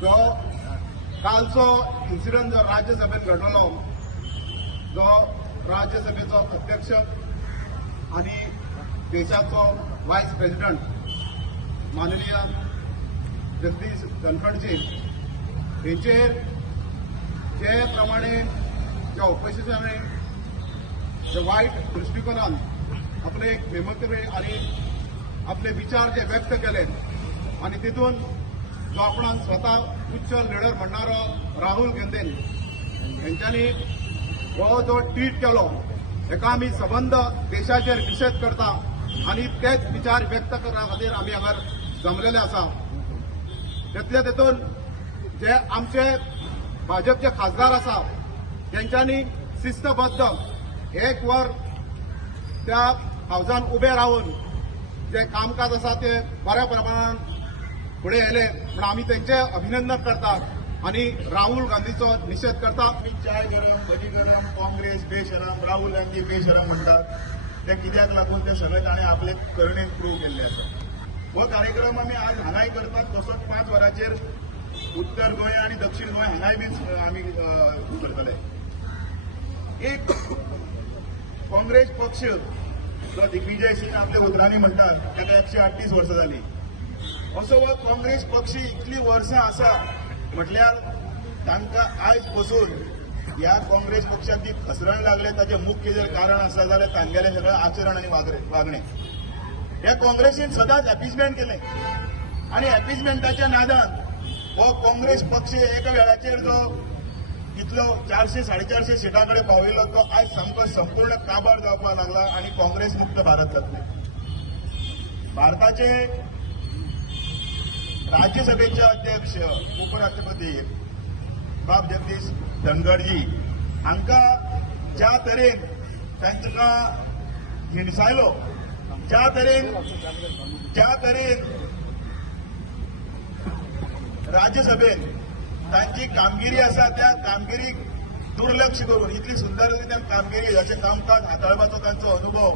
जो कालचो इन्सिडंट जो राज्यसभेत घडलो, जो राज्यसभेचो अध्यक्ष आणि देशाचो व्हायस प्रेसिडेंट माननीय जगदीश धनखडजी हेचेर जे प्रमाणे त्या ऑपोजिशनाने जे वाईट दृष्टिकोनान आपले एक मेमोरी आणि आपले विचार जे व्यक्त केले आणि तिथून जो आपण स्वतः उच्च लीडर म्हणणारो राहुल गांधी यांच्यानी हो जो ट्वीट केलो एका आम्ही संबंध देशाचेर निषेध करता आणि तेच विचार व्यक्त करपा खातीर आम्ही हांगा जमलेले आसा। तितले तेतून जे आमचे भाजपचे खासदार आसा त्यांच्यानी शिस्तबद्ध एक वर त्या हावजान उभे राहून जे कामकाज आसा ते बऱ्या प्रमाणात फुडें येले म्हणून आम्ही त्यांचे अभिनंदन करतात आणि राहुल गांधीचो निषेध करतात। चाय गरम भजी गरम काँग्रेस बेशरम राहुल गांधी बेशरम म्हणतात ते कित्याक लागून ते सगळे ताणें आपले करुणेन प्रूव केल्ले आसा। हो कार्यक्रम आमी आज हांगाय करतात तसोच 5 वरांचेर उत्तर गोंय आणि दक्षिण गोंय हांगाय बी आमी करतले। एक काँग्रेस पक्ष जो दिग्विजय सिंग आपल्या उतरांनी म्हणतात ताका 138 वर्सां जाली, असो हो काँग्रेस पक्ष इतली वर्सां आसा म्हटल्यार तांकां आयज पासून ह्या काँग्रेस पक्षाक जी खसरण लागले ताचे मुख्य जर कारण आसा जाल्यार तांगेलें सगळें आचरण आनी वागणें। ह्या काँग्रेसीन सदांच एपीजमेंट केलें आनी एपीजमेंटाच्या नादान हो काँग्रेस पक्ष एका वेळाचेर जो इतलो 400-450 सिटां कडेन पावयलो तो आयज सामको संपूर्ण काबार जावपाक लागला आनी काँग्रेस मुक्त भारत जातले। भारताचे राज्यसभेचे अध्यक्ष उपराष्ट्रपती बाब जगदीश धनखडजी हांकां ज्या तरेन तांकां हिणसायलो, ज्या तरेन राज्यसभेत तांची कामगिरी आसा त्या कामगिरीक दुर्लक्ष करून इतली सुंदर रितीन कामगिरी अशें कामकाज हाताळपाचो तांचो अनुभव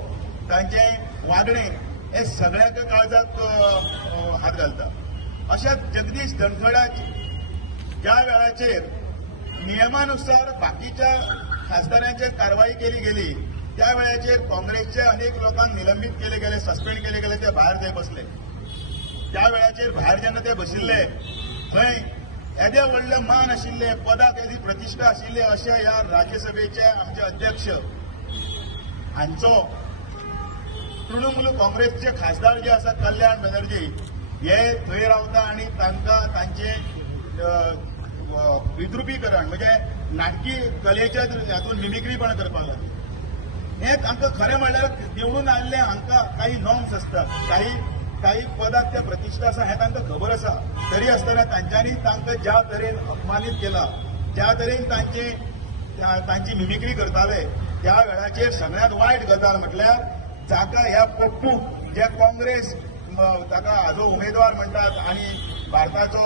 तांचें वागणें हे सगळ्याक काळजाक हात घालता। अशा जगदीश धनखडाची ज्या वेळाचेर नियमानुसार बाकीच्या खासदारांचेर कारवाई केली गेली त्या वेळाचेर काँग्रेसच्या अनेक लोकांक निलंबित केले गेले, सस्पेंड केले गेले, ते भायर थंय बसले। त्या वेळाचेर भायर जेन्ना ते बशिल्ले थंय येदे व्हडले मान आशिल्ले, पदाक येदी प्रतिश्ठा आशिल्ले अशा ह्या राज्यसभेचे आमचे अध्यक्ष हांचो तृणमूल काँग्रेसचे खासदार जे आसा कल्याण बॅनर्जी हे थंय रावता आनी तांकां तांचे विद्रुपीकरण म्हणजे नाटकी कलेच्या हातून मिमिक्रीपण करपाक लागले। हे तांकां खरें म्हणल्यार निवडून आयिल्ले हांकां काही नॉर्म्स आसतात, काही पदाक त्या प्रतिश्ठा आसा हें तांकां खबर आसा, तरी आसतना तांच्यांनी तांकां ज्या तरेन अपमानीत केला, ज्या तरेन तांची मिमिक्री करताले त्या वेळाचेर सगळ्यांत वायट गजाल म्हटल्यार जाका ह्या पप्पूक जे काँग्रेस ताका हाजो उमेदवार म्हणटात आणि भारताचो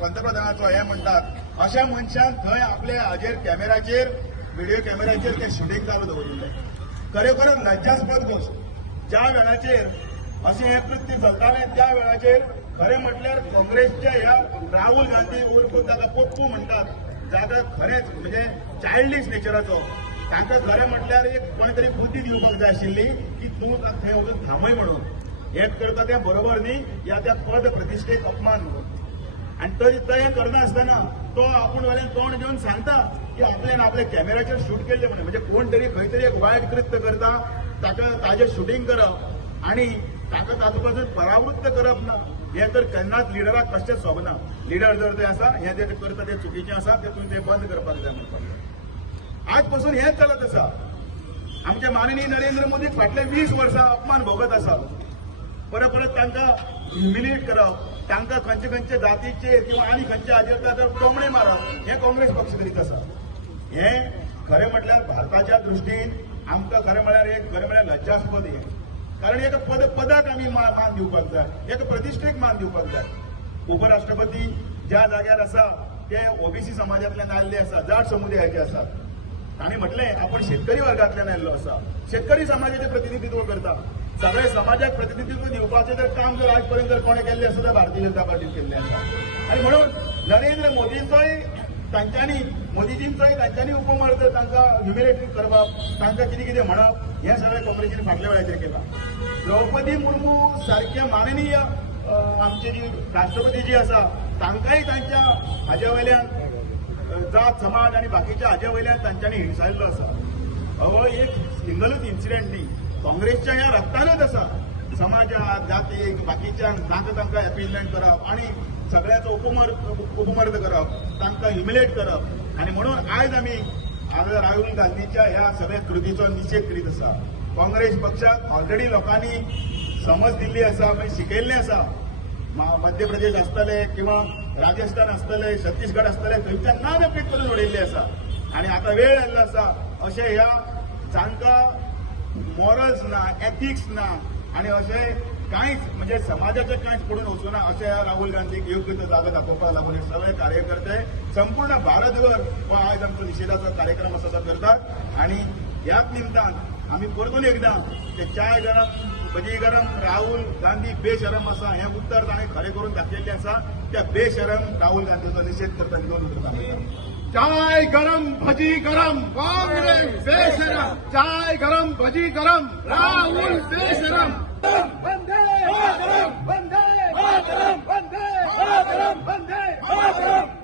पंतप्रधानाचो हे म्हणटात अशा मनशान थंय आपले हाजेर कॅमेराचेर व्हिडिओ कॅमेराचेर ते शुटींग चालू दवरिल्लें। खरेखर लज्जास्पद गोष्ट। ज्या वेळाचेर अशें हें कृत्य चलतालें त्या वेळाचेर खरें म्हटल्यार काँग्रेसच्या ह्या राहुल गांधी उर्फ ताका पप्पू म्हणटात जाका खरेंच म्हणजे चायल्डिश नेचराचो तांकां खरें म्हटल्यार एक कोणे तरी बुद्धी दिवपाक जाय आशिल्ली की तूं थंय वचून थांबय म्हणून हेच करता तें बरोबर न्ही, या त्या पद प्रतिश्ठेक अपमान म्हणून। आनी तरी तो हें करनासतना तो आपूण वाल्यान तोंड घेवन सांगता की आपले कॅमेराचेर शूट केल्ले म्हणून, म्हणजे कोण तरी खंय तरी एक वायट कृत्य करता ताका ताजें शुटींग करप आणि ताका तातूंत पासून परावृत्त करप ना, हें तर केन्नाच लिडराक कशेंच सोबना। लिडर जर तें आसा हें जें करता तें चुकीचें आसा तेतून तें बंद करपाक जाय म्हणपाक। आज पासून हेंच चलत आसा। आमचे माननीय नरेंद्र मोदीक फाटले 20 वर्सां अपमान भोगत आसा। परत तांकां ह्युमिलिएट करप, तांकां खंयचे जातीचे किंवा आनी खंयच्या हाजेर तर टोमणे मारप हें काँग्रेस पक्ष करीत आसा। हें खरें म्हटल्यार भारताच्या दृश्टीन आमकां खरें म्हळ्यार खरें म्हळ्यार लज्जास्पद हें, कारण एका पदाक आमी मान दिवपाक जाय, एका प्रतिश्ठेक मान दिवपाक जाय। उपराष्ट्रपती ज्या जाग्यार आसा ते ओबीसी समाजांतल्यान आयिल्ले आसा, जाट समुदायाचे आसात। तांणी म्हटलें आपण शेतकरी वर्गांतल्यान आयिल्लो आसा, शेतकरी समाजाचें प्रतिनिधित्व करता। सगळे समाजाक प्रतिनिधित्व दिवपाचें जर काम जर आज पर्यंत जर कोणें केल्लें आसा तर भारतीय जनता पार्टीन केल्लें आसा। आनी म्हणून नरेंद्र मोदीचोय तांच्यांनी मोदीजींचोय तांच्यांनी उपमर्द तांकां ह्युमिलेट करप तांकां कितें कितें म्हणप हें सगळें काँग्रेसीन फाटल्या वेळाचेर केलां. द्रौपदी मुर्मू सारख्या माननीय आमची जी राष्ट्रपती जी आसा तांकांय तांच्या हाज्या वयल्यान जात समाज आनी बाकीच्या हाज्या वयल्यान तांच्यांनी हिणसायल्लो आसा. हो एक सिंगलूच इन्सिडेंट न्ही, काँग्रेसच्या ह्या रक्तानूच आसा. समाजाक जातीक बाकीच्या नाका तांकां अपीलमेंट करप आनी सगळ्याचो उपमर्द करप, तांकां ह्युमिलेट करप. आनी म्हणून आयज आमी राहुल गांधीच्या ह्या सगळ्या कृतीचो निशेध करीत आसा. काँग्रेस पक्षाक ऑलरेडी लोकांनी समज दिल्ली आसा, मागीर शिकयल्लें आसा. मध्य प्रदेश आसतले किंवा राजस्थान आसतले, छत्तीसगड आसतले, थंयच्यान नानपीठ करून उडयल्ले आसा. आनी आतां वेळ आयल्लो आसा अशें ह्या जांकां मॉरल्स ना, एथिक्स ना आनी अशें कांयच म्हणजे समाजाचें कांयच पडून वचूना अशें ह्या राहुल गांधीक योग्य तो जागो दाखोवपाक लागून हे सगळे कार्यकर्ते संपूर्ण भारतभर हो आयज आमचो निशेधाचो कार्यक्रम असो तो करतात. आनी ह्याच निमतान आमी परतून एकदां ते चाय गरम भजी गरम राहुल गांधी बेशरम आसा हें उतर ताणें खरें करून दाखयल्लें आसा. त्या बेशरम राहुल गांधीचो निशेध करता दोन उतरां. चाय गरम भजी गरम कांग्रेस बेशरम, चाय गरम भजी गरम राहुल बेशरम. वंदे मातरम, वंदे मातरम, वंदे मातरम, वंदे मातरम.